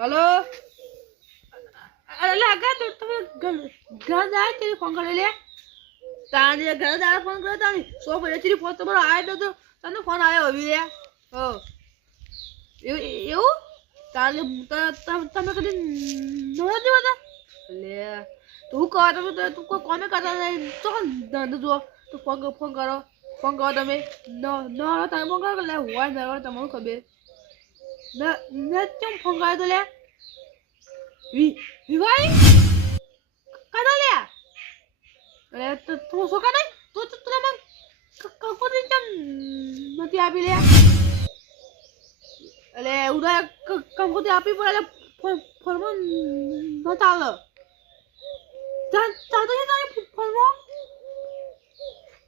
Hello अरे लगा तो तुम्हें घर जाए तेरी फोन कर ले ताने घर जा फोन कर ताने 100 बजे तेरी फोन तुम्हारा आया तो तने फोन आया अभी ले हो એવું તાલે તમે કદી નહોતી બતા લે તું કહો તમે તું કોઈ કોમે કરતા નહીં તો ધંધો જો તો ફોન કરો તમે ન તમે ફોન કરો લે હોય ન હોય તમને ખબર ન કેમ ફોન કર્યો તો લે વિવાઈ કાઢો લે અરે તું શું કાઢે તું તું મને કંકોત્રી કેમ નથી આપી લે અલે ઉડા કંકોત્રી આપી પડે ફોનમાં ન ચાલે ચાલતો છે તારી ફોનમાં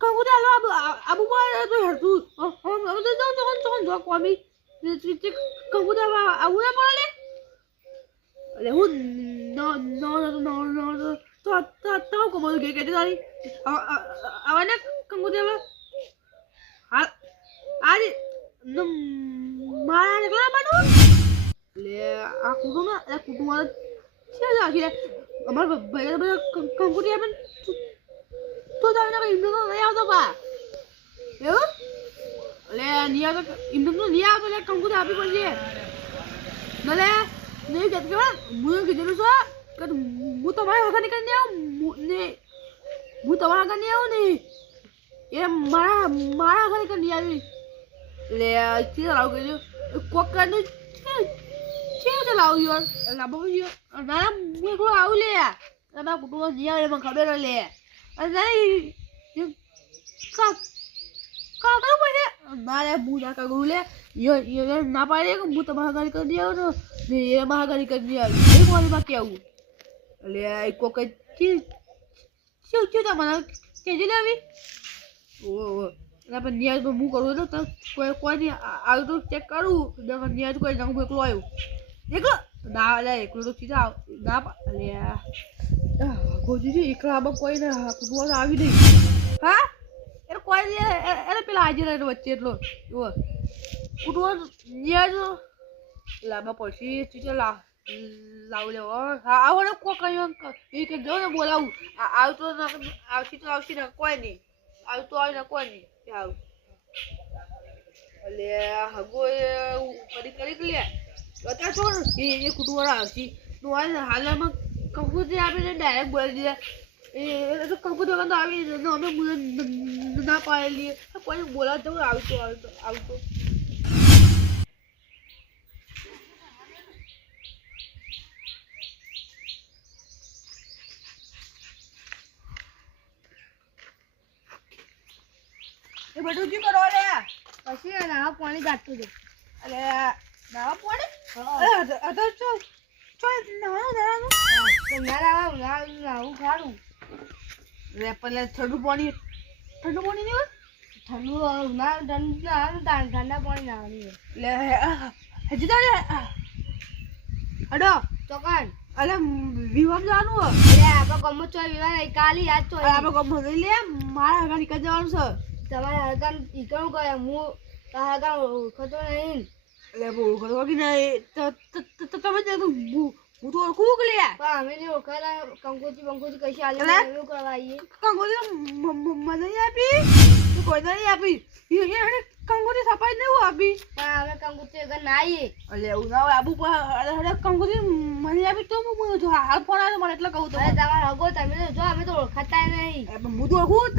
કંકોત્રી આલો આબુ પર તો હરતું હવે તો જો કોમી કંકોત્રી આબુ ના પડે અલે હું no તો como que તારી આવને કંકોત્રી આલો હા આજી મારા એકલા બનું લે આ કુટુંબ છે રાખી અમાર ભાઈ બધા કંકોત્રી આપે તો તારે ઇન્દો નહીં આવતો બા એવું લે નિયા તો ઇન્દો તો નહીં આવતો લે કંકોત્રી આપી પડશે નલે નહીં કે હું કીધું છો કે હું તમારા વગર નીકળી આવું ને હું તમારા વગર નહીં આવું ને એ મારા વગર નીકળી આવી લે ચી લાવ ગયો કોકરને ચી લાવ યાર લાબો યાર ના હું એકલો આવું લે ના કુટુંબ જીયા મને ખબર લે અને કા કરું પડે ના લે હું ના કરું લે યો ના પાડે કે હું તમારા ઘરે કરી આવું ને એ મારા ઘરે કરી આવી એ મારી માં કેવું લે કોક ચી તમને કેજી લેવી ઓ આપણે નિયાજ હું કરું તો કોઈ નહીં આવ્યું તો ચેક કરું નિયાજ કોઈ જાઉં એકલો આવ્યું એકલો ના લે એકલો તો સીધા ના લે ગોજી એકલા આમાં કોઈ ને કુટુંબ આવી નહીં હા એટલે કોઈ એટલે પેલા હાજર રહે વચ્ચે એટલો કુટુંબ નિયાજ લાંબા પછી ચીચે લાવ લે આવો ને કોઈ કહ્યું એ કે જો ને બોલાવું આવતો આવશે ને કોઈ નહીં આવતો આવે ને કોઈ નહીં આવું એટલે હગો કરી લે અત્યારે છો ને એ કુટુંબ આવશે તું હાલમાં કંકોત્રી આપીને ડાયરેક્ટ બોલી દીધા એ તો કંકોત્રી વગર તો આવી અમે ના પાડેલી કોઈ બોલાવ જવું આવતો એ બધું શું કરો લે પછી નાવા પાણી ગાતું છે અલે નાવા પાણી અરે ચો નાવું ખારું રે પેલા ઠંડુ પાણી નહીં ઠંડા પાણી નાવાનું લે હજી તો અડો ચોકન અલે વિવાહ જવાનું લે આપણે ગમો ચો વિવાહ કાલી યાદ ચો આપણે ગમો લે મારા આગળ નીકળ જવાનું છે તમારે હરકાન ઈકણું કરે હું હરકાન ઓળખતો નહીં એટલે ઓળખતો કે નહીં તો તમે હું તો ઓળખું કે લે પણ અમે નહીં ઓળખાતા કંકોત્રી કશી આલી એવું કરવા આવીએ કંકોત્રી મને નહીં આપી તું કોઈ નહીં આપી એને કંકોત્રી સફાઈ નહીં આપી પણ અમે કંકોત્રી વગર ના આવીએ એટલે એવું ના હોય આબુ અરે કંકોત્રી મને આપી તો હું જો હાલ ફોન આવ્યો મને એટલે કહું તો તમારે હગો તમે જો અમે તો ઓળખાતા નહીં હું તો ઓળખું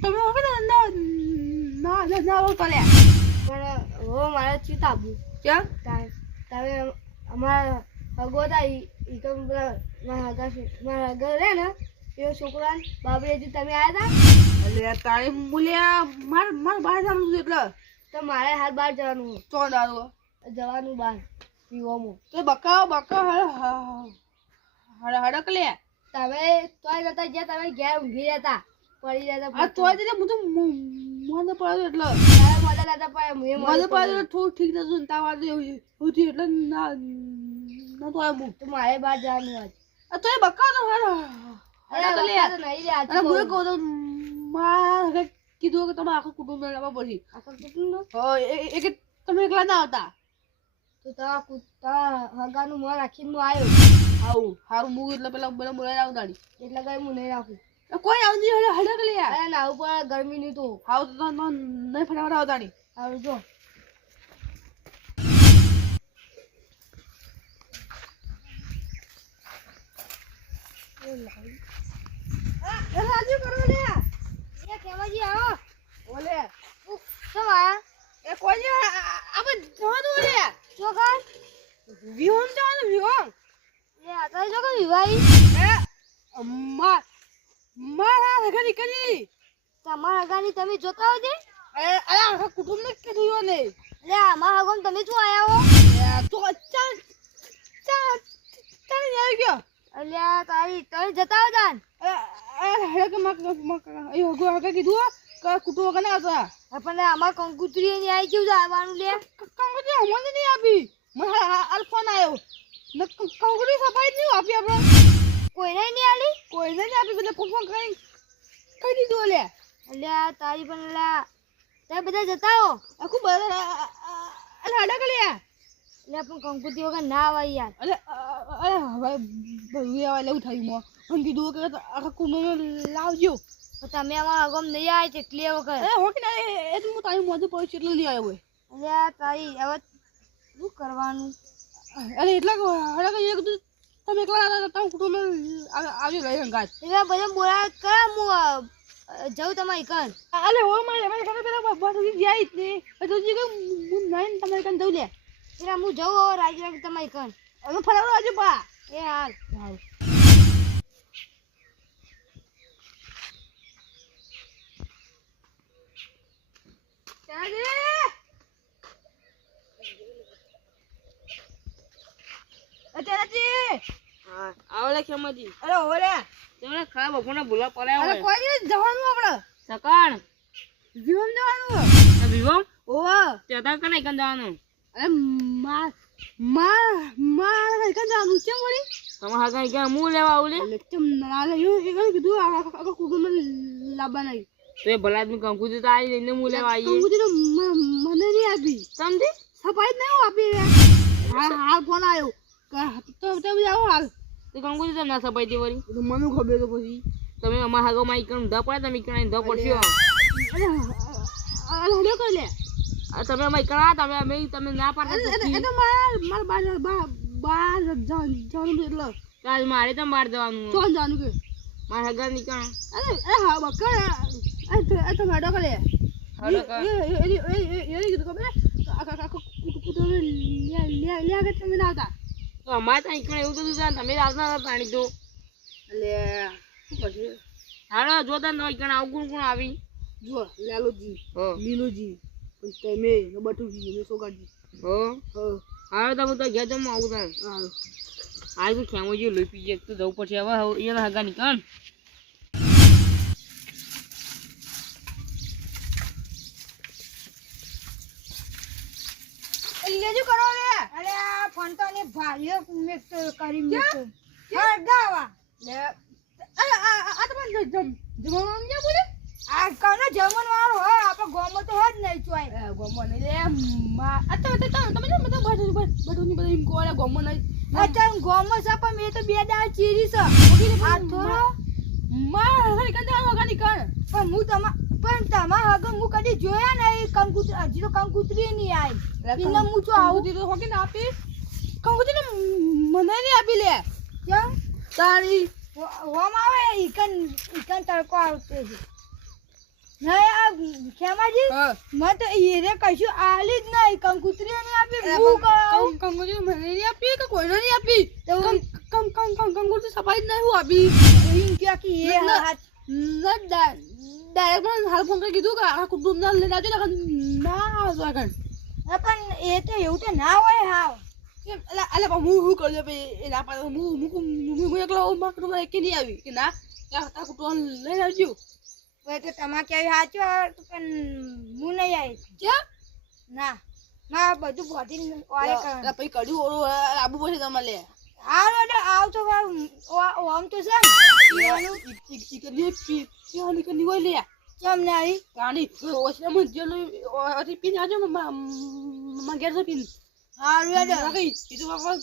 તમે ઓળખો ના ઓળખો લે પણ હો મારે ચિત આબુ કેમ તમે અમારા હગોતા ઈ તો મારા ઘર રે ને એ છોકરા બાબરે હજી તમે આવ્યા હતા એટલે તારે મૂલ્યા મારે બહાર જવાનું એટલે તો મારે હાલ બહાર જવાનું ચો દારૂ જવાનું બહાર પીવામાં તો બકા હડક લે તમે તોય જતા જ્યાં તમે ઘેર ઊંઘી રહેતા પડી જતા તોય જતા હું તો મને પડ્યો એટલે મજા નતા પડે મને પડ્યો થોડું ઠીક નતું તાવા એવું એટલે ના તો આવું તો મારે બહાર જવાનું આજ તો એ બકા તો હડક લે અને હું કહું તો મારે કીધું કે તમે આખું કુટુંબ લાવવા પડશે આખું કુટુંબ એક તમે એકલા ના આવતા તો તારા હગાનું મોં રાખીને હું આવ્યો. આવું હારું હું એટલે પેલા પેલા બોલાવી આવું દાડી એટલે કઈ હું નહીં રાખું. કોઈ આવતી હડે હડે કે લે અરે ના ઉપર ગરમી ની તો હાવ તો નહીં ફટાફટ આવ દાડી સારું જો રાજુ કરો લે એ કેવાજી આવો ઓલે શું આયા એ કોઈ આપણે જવાનું લે શું કર વિહોમ જવાનું વિહોમ એ આ જો કે વિવાહી એ મારા હગા નીકળી તમારા હગાની તમે જોતા હોજે અરે આખા કુટુંબ ને કીધું ને લે અમારા હગમ તમે શું આયા હો તો ચાલ આવી ગયો અલ્યા તારી તમે જતા હો જાન હે કે મક એ હગા કીધું કે કુટુંબ કને હતા પણ અમાર કંકુત્રી ની આઈ કેવું આવવાનું લે કંકુત્રી અમને નહીં આપી મને હાલ ફોન આવ્યો ને કંકુત્રી સફાઈ નહીં આપી આપણે કોઈને નહીં આલી કોઈને નહીં આપી એટલે ફોન કરી કઈ દીધું લે અલ્યા તારી પણ અલ્યા તમે બધા જતા હો આખું બધા અલે હડા કે લે એટલે પણ કંકુત્રી વગર ના આવે યાર અલે અરે હવે ભઈ આવે લેવું થયું મો મને કીધું કે આખા કુટુંબ લાવજો તમે અમારા હગમ નહીં આવે એટલી વખત અરે હો કે એ તો હું તારી મોઢે પહોંચી એટલે લઈ આવ્યો હોય અલ્યા તારી હવે શું કરવાનું અરે એટલા હડા કે એક તમે એકલા હતા તમે કુટુંબ આવ્યો લઈ અંગાત એટલે બધા બોલા કરા હું જાઉં તમારી કન અલે હો મારે કને પેલા બાબા જાય જ ને તો જી કે હું નહીં તમારી કન જઉં લે એટલે હું જાઉં હવે રાજી તમારી કન હવે ફરાવો આજે બા એ હાલ હાલ આવલે ખેમાજી અરે ઓરે તમને ખરાબ બપોરના બોલવા પડ્યા અરે કોઈ નહીં જવાનું આપણે સકાણ જીવન જવાનું વિવમ ઓવા તેતા કને કન જવાનું અરે માર કઈ જવાનું છે વળી તમારા હગા કે હું લેવા આવું લે એટલે ચમ નાલે યો એ કીધું આ કુટુંબ લાવવા નહીં તો એ ભલા આદમી કંકુજી તો આવી જઈને હું લેવા આવીએ કંકુજી મને નહીં આપી સમજી સફાઈ નહીં આપી હાલ ફોન આવ્યો તો તમે જાઓ હાલ તો કંકુજી તો ના સપાઈ દે વળી તો મને ખબર તો પછી તમે અમારા હગો માં ઈકણ ધ પડે તમે ઈકણ ધ પડશો અરે હડો કર લે તમે અમાર ઈકણ આ તમે ના પાડતા એ તો માર બાર જવાનું એટલે કાલ મારે તો બહાર જવાનું ચોન જવાનું કે મારા હગા નીકળ અરે હા બકર એ તો હડો કર લે હડો કર એ કીધું ખબર કુટુંબ લે કે તમે ના આવતા તો અમારે ત્યાં ઈકણ એવું બધું છે તમે આવતા હતા પાણી તો એટલે શું કરશું હાલો જોતા ન ઈકણ આવું કોણ આવી જો લાલુજી હો લીલુજી તમે બટુજી ને સોગાજી હો હો હાલો તમે તો ઘેર જમવા આવું તાર હા આ તો ખેમો જે લોહી પી જાય તો જવું પડશે હવે એના હગા નીકળ લેજો કરો લે અરે આ ફોન તો ને ભાઈઓ મેક કરી મેક ગાવા લે આ તમને જમવાનું ક્યાં બોલે આ કોનો જમણ વાળો હો આપણે ગોમો તો હોજ નહીં ચોય ગોમો નહીં લે આ તો તમે બટુની બધા એમ કોલે ગોમો નહીં અચાન ગોમો છે પણ મે તો બે દાળ ચીરી છે આ થોડો માર હરી કંદા ગાની કર પણ હું પણ તમાર હગો હું કદી જોયા નહીં કંકુતરી હજી તો કંકુતરી નહીં આવી ઇન્ને હું જો આવું તો હોકે ના આપી કંકુતરી ને મને નહીં આપી લે કેમ તારી હોમ આવે ઈકન તડકો આવતો છે નહીં આ ખેમાજી મેં તો હીરે કશું આલી જ નહીં કંકુતરી નહીં આપી હું કહું કંકુતરી મને નહીં આપી કે કોઈને નહીં આપી તો કંકુતરી સફાઈ નહીં હું આપી એમ કે એ હાથ ડાયરેક્ટ હાલ ફોન કરી કીધું કે આ કુટુંબ ના લઈને આવજો ના આવજો આગળ પણ એ તો એવું તો ના હોય હાવ અલે હું કરજો એ ના પાડે હું એકલો કુટુંબ એક નહીં આવી કે ના આ કુટુંબ લઈને આવજો તો તમારે ક્યાંય સાચો પણ હું નહીં આવી ક્યાં ના ના બધું ભોટીને વાળે કરવાનું પછી કડ્યું ઓળું આબુ પડશે તમારે લે હાલો ને આવતો આમ તો છે ને ઈકની હોય લે કેમ ને આવી ગાડી ઓછે મને જેલો ઓથી પીન આજો માં ઘેર પીન હારું હેડો. રાખી એ તો બાપા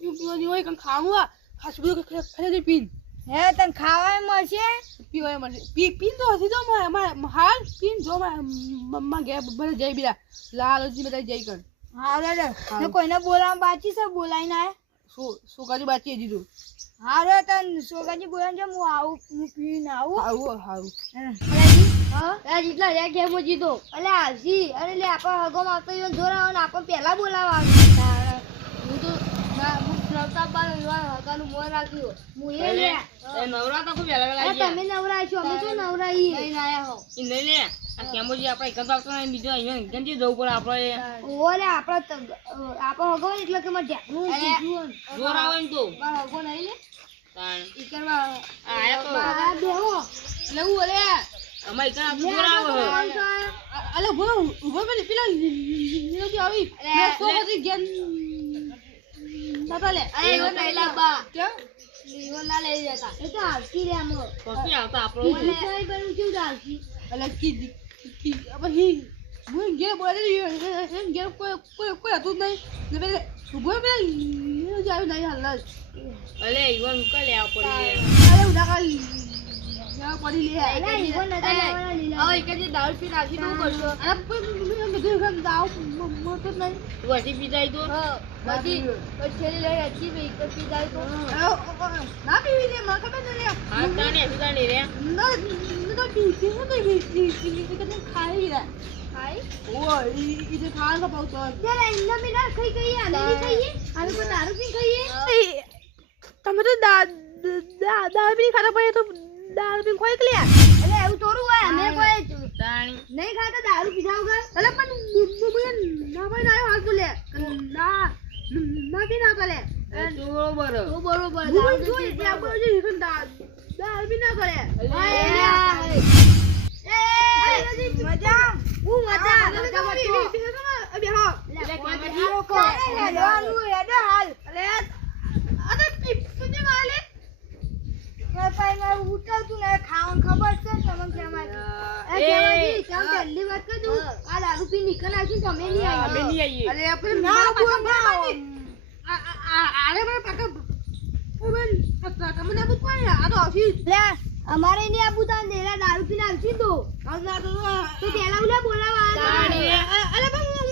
પીવાની હોય કંઈ ખાવાનું આ ખાસ બધું ખાલી પીન હે તને ખાવાય મળશે પીવાય મળે પીન તો હજી તો હાલ પીન જો માં ગયા બધા જઈ બીજા લાલજી બધા જઈ કર હારું હેડો. ને કોઈને બોલાવા બાકી છે બોલાઈને આય શું કરી બાકી હજી તો હારું તને સોગાજી બોલાને જો હું આવું હું પીને આવું હારું જેટલા ગેમો જીતો અલે હાસી અરે લે આપણા હગો માં આવતો જોર આવે ને આપણે પહેલા બોલાવા હું તો નવતા બાર હગાનું મોં રાખ્યું હું એ લે નવરા તો ખૂબ વેલા તમે નવરા છો અમે શું નવરા ઈ લઈને આયા હો ઈ નહીં લે આ કેમોજી આપણે એકમ તો આવતો નહીં બીજો અહીંયા ગંજી જવું પડે આપણે ઓલે આપણો હગો એટલે કે મારે ઢેકનું જોર આવે ને તો મારો હગો નહીં લે તાણ ઈકરમાં આયા તો આ બેહો એટલે હું અરે અમાર એકમ આવતો જોર આવે અલે ઉભો પેલા નીરજી આવી સો બધી ગેન નતા લે અરે એવો નહીં લાબા કેમ એવો ના લઈ જતા એ તો હાસી રે આમ પછી આવતા આપણે ઓલે કોઈ બનું કેવું હાસી અલે કી પછી હું ઘેર બોલે ઘેર કોઈ હતું જ નહીં ને પેલે ઉભો પેલા નીરજી આવી નહીં હાલ અલે ઈવન કઈ લેવા પડી અરે ઉડા કાલ જા પડી લે અરે એવો નતા લેવાના લીલા હવે એકજી દારૂ પી નાખી શું કરશો અરે બધું કામ દાવ મોટો નહીં વધી પીધાઈ તો બધી છેલ્લે લઈ હતી ભાઈ કપી જાય તો ના પીવી લે માં ખબર ન લે હા તાને સુધાણી રે ના તો પીવી તો પીવી કે ખાઈ રે ખાઈ ઓ ઈ જે ખાવા પાઉ તો ત્યારે ઇન્ના મિના ખાઈ ગઈ આને ની ખાઈએ આને કોઈ દારૂ પી ખાઈએ તમે તો દારૂ પી ખાતા પડે તો દારૂ પી ખોઈ લે એટલે એવું થોડું હોય અમે કોઈ તાણી નહીં ખાતા દારૂ પીધા વગર અલે પણ મુબુય ના ભાઈ ના હાલ તો લે ના ના પી ના કરે બરોબર તો બરોબર મુબુય દારૂ જોઈ પી કે આપણે જે હિકન દારૂ પી ના કરે મજા હું મજા અબે હા એટલે હાલ અરે અરે પીપુને વાલે ઉઠાવતું ને ખાવાનું ખબર છે તમને કેમાજી કેમ પહેલી વાત કહું આ દારૂ પી નીકળ નાખી તમે નહીં અમે આવી નહીં આવીએ અરે આપણે ના અરે મને પાકા ઓબન તમે ના પૂછ પાયા આ તો ઓફિસ લે અમારે નહીં આબુ તા નેરા દારૂ પીને આવતી તો ના તો પેલા ઉલા બોલાવા અરે પણ હું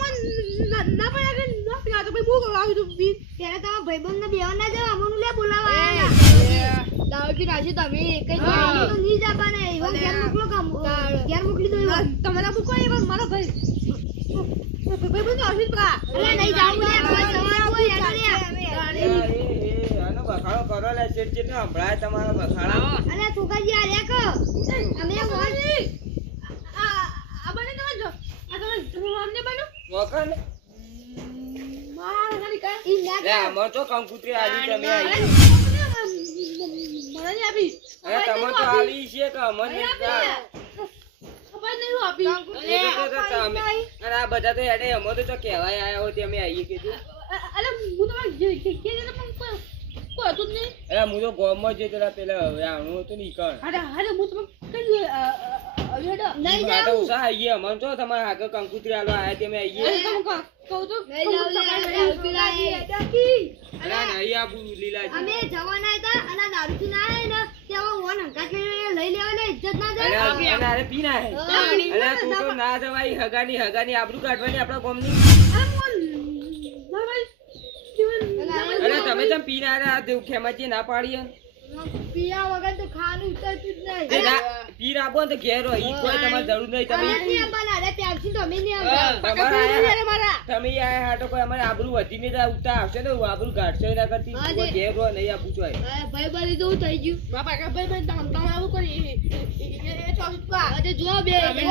ના પાયા કે ના પીયા તો ભાઈ બહુ આવી તો બી ત્યારે તમારા ભાઈબંધ ને બેવા ના જાવ અમનું લે બોલાવા દારૂ પીને આવશે તમે કઈ તો નહીં જાપા ને એવો ઘેર મોકલો કામ ઘેર મોકલી દો તમે ના પૂછ પણ મારો ભાઈ ભાઈ બંધ ઓફિસ પા અરે નહીં જાવ લે તમારા કોઈ હેડો લે આનો બખાડો કરો લે ચેટ ચેટ સંભળાય તમારો બખાડો અરે સુકાજી આ રેક અમે વોન આ બને તમે જો આ તમે અમને બનો વખન માર ખાલી કા ઈ ના લે અમાર તો કંકુતરી આવી તમે આવી મને આપી અરે તમે તો આવી છે કે અમને ખબર નહીં હું આપી એ તો તમે અરે આ બધા તો હેડે અમે તો કહેવાય આયા હોય અમે આવીએ કીધું અરે હું તો કે પણ કોઈ હતું જ નહીં અરે હું તો ગોમમાં જે પેલા આણું હતું ને ઈકણ અરે હું તો કઈ નહીં આ તો જાવ ઉષા આવીએ અમને તો તમારે આગળ કંકુતરી આલો આયા તમે આવીએ કહું તો નહીં જાવ લે દારૂ પીને આવી અરે નહીં આબુ લીલાજી અમે જવાના હતા અને દારૂ પીને આયા ને તેવા વોન હંકાટ લઈ લેવા ને ઇજ્જત ના અરે જાય અરે પીના હે અરે તું તો ના જવાય હગાની આબરૂ કાઢવાની આપણા ગામની અરે તમે જેમ પીના આ દેવ ખેમાજી ના પાડીએ પિયા વગર તો ખાવાનું ઉતરતું જ નહીં એ ના પીર આપો ને તો ઘેર હોય ઈ કોઈ તમારે જરૂર નહીં તમે અમે નહીં આવવાના અરે ત્યારથી તો અમે નહીં આવતા તમે આયા હાટો કોઈ અમારે આબરૂ વધીને જ ઉતા આવશે ને આબરૂ કાઢશે ના કરતી કોઈ ઘેર હોય નહીં આપું છું ભાઈ બળી તો થઈ ગયું બાપા કે ભાઈ ભાઈ તમે આવું કરી એ તો અરે જો બે અમે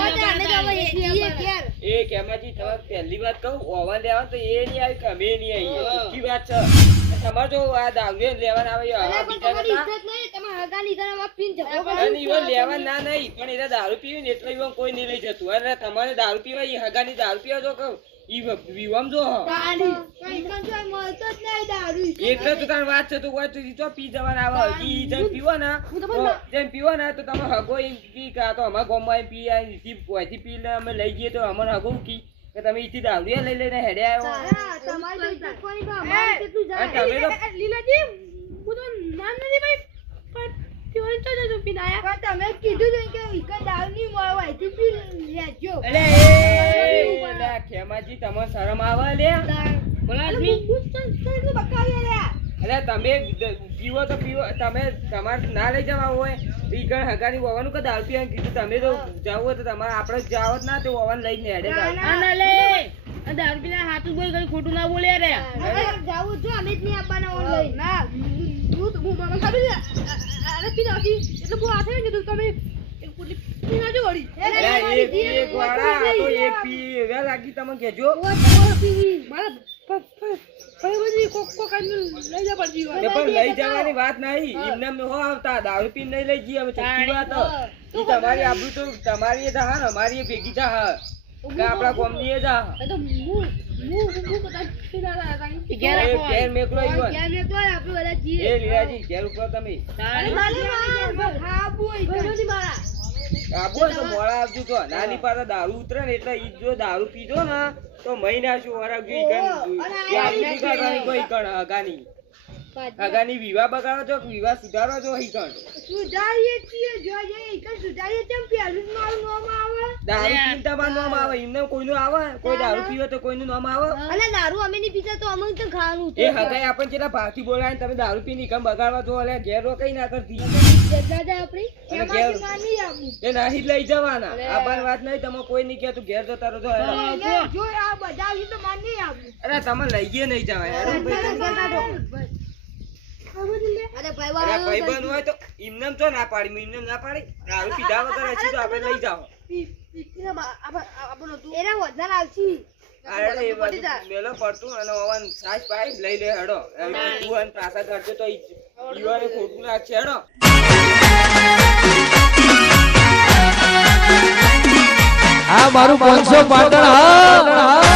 ઘેર એ કેમાજી તમારે પહેલી વાત કહું ઓવન લેવા તો એ નહીં આવી કે અમે નહીં આવી કી વાત છે તમારે જો આ દારૂ લેવાના આવે અરે બીજા પણ તમારી કરતા ઇજ્જત નહીં તમે હગાની ઘરમાં પીન ઝઘડો કરો અને ઈવન લેવા ના નહીં પણ એને દારૂ પીવી ને એટલે ઈવન કોઈ નહીં લઈ જતું અને તમારે દારૂ પીવા ઈ હગાની દારૂ પીવા જો કહું ઈ વિવમ જો કઈ પણ જો મળતો જ નહીં દારૂ એટલે તો તાર વાત છે તો કોઈ તો ઈ પી જવાના આવે ઈ જેમ પીવો ને જેમ પીવો ને તો તમે હગો એમ કી કા તો અમારા ગામમાં એમ પી આઈ થી પી લે અમે લઈ જઈએ તો અમારે હગો કી કે તમે ઈથી દારૂ લઈ લઈને હેડે આવ્યો તમારી તો ઇજ્જત કોની બા? અમારે કેટલું જાય? તમે તો લીલાજી હું તો નામ નથી ભાઈ પણ પીવાનું તો જજો પીને આયા. પણ તમે કીધું તું કે ઈકન દારૂ નહીં મળે હોય તો પી લેજો. અલે એ ખેમાજી તમને શરમ આવે લે બોલો અરે આદમી હું તો બકાવી રહ્યા. અલે તમે પીવો તો પીવો તમે તમારે ના લઈ જવા હોય તો ઈ કણ હગાની ઓવાનું કે દારૂ પીવાનું કીધું તમે તો જાવ હોય તો તમારે આપણે જાવ જ ના તો ઓવાન લઈને હેડે જાવ આ ના લે આ દારૂ પીને હાથું બોલ કઈ ખોટું ના બોલે રે હવે જાવું જો અમે જ નહીં આપવાના ઓનલાઈન. ના હું મામા ખાલી અરે પી નાખી એટલે હું હાથે ને કીધું તમે એક પોટલી પી નાખજો વળી. અલે એક વાળા આ તો એક પી એવા લાગી તમે કેજો મારા ભાઈ કોક લઈ જા પડજી એ પણ લઈ જવાની વાત નહીં એમને એમ હો આવતા દારૂ પીને નહીં લઈ જઈએ અમે ચોખ્ખી વાત ઈ તમારી આબરૂ તો તમારી એ જા અમારી એ ભેગી જા કે આપણા ગામની એ જા એ તો હું બધા પી ના હતા. ઘેર એ રાખો ઘેર મેકલો ઈ વન. ક્યાં મેં તો આપણે બધા જીએ. એ લીલાજી ઘેર ઉપર તમે તારે ખાવું હોય તો. ભાઈ મારા આબુ હોય તો મોડા આવજો તો નાની પાસે દારૂ ઉતરે ને એટલે ઈ જો દારૂ પીધો ને તો મહિના શું વરાગજો ઈ કણ કોઈ કણ હગાની વિવાહ બગાડો છો કે વિવાહ સુધારો છો ઈ કણ સુધારીએ છીએ જો ઈકન સુધારીએ તેમ પહેલું જ મારું નામ આવે. દારૂ પીને તમારું નામ આવે એમને કોઈનું આવે કોઈ દારૂ પીવે તો કોઈનું નામ આવે અને દારૂ અમે નહીં પીતા તો અમે તો ખાવાનું એ હગાઈ આપણને જેટલા ભાગથી બોલાય ને તમે દારૂ પીને ઈકમ બગાડવા જો એટલે ઘેર કઈ ના કરતી આપણી અને ઘેર માની આપું. એ નાહી જ લઈ જવાના આબાની વાત નહીં તમે કોઈ નહીં કહેતું ઘેર જતા રહો છો જો આ બધા આવી તો માની આપું. અરે તમે લઈ ગયે નહીં જવાય અરે ભાઈ અરે ભાઈ અરે ભાઈબંધ હોય તો એમને તો ના પાડી એમને ના પાડી દારૂ પીધા વગર હજી તો આપણે લઈ જાઓ એના વધારે આવશે. અરે એ બધું મેલો પડતું અને ઓવન સાસ પાઈ લઈ લે હેડો તું અને પાછા કરજો તો ઈવાને ખોટું લાગશે હેડો આ મારું 500 પાટણ હા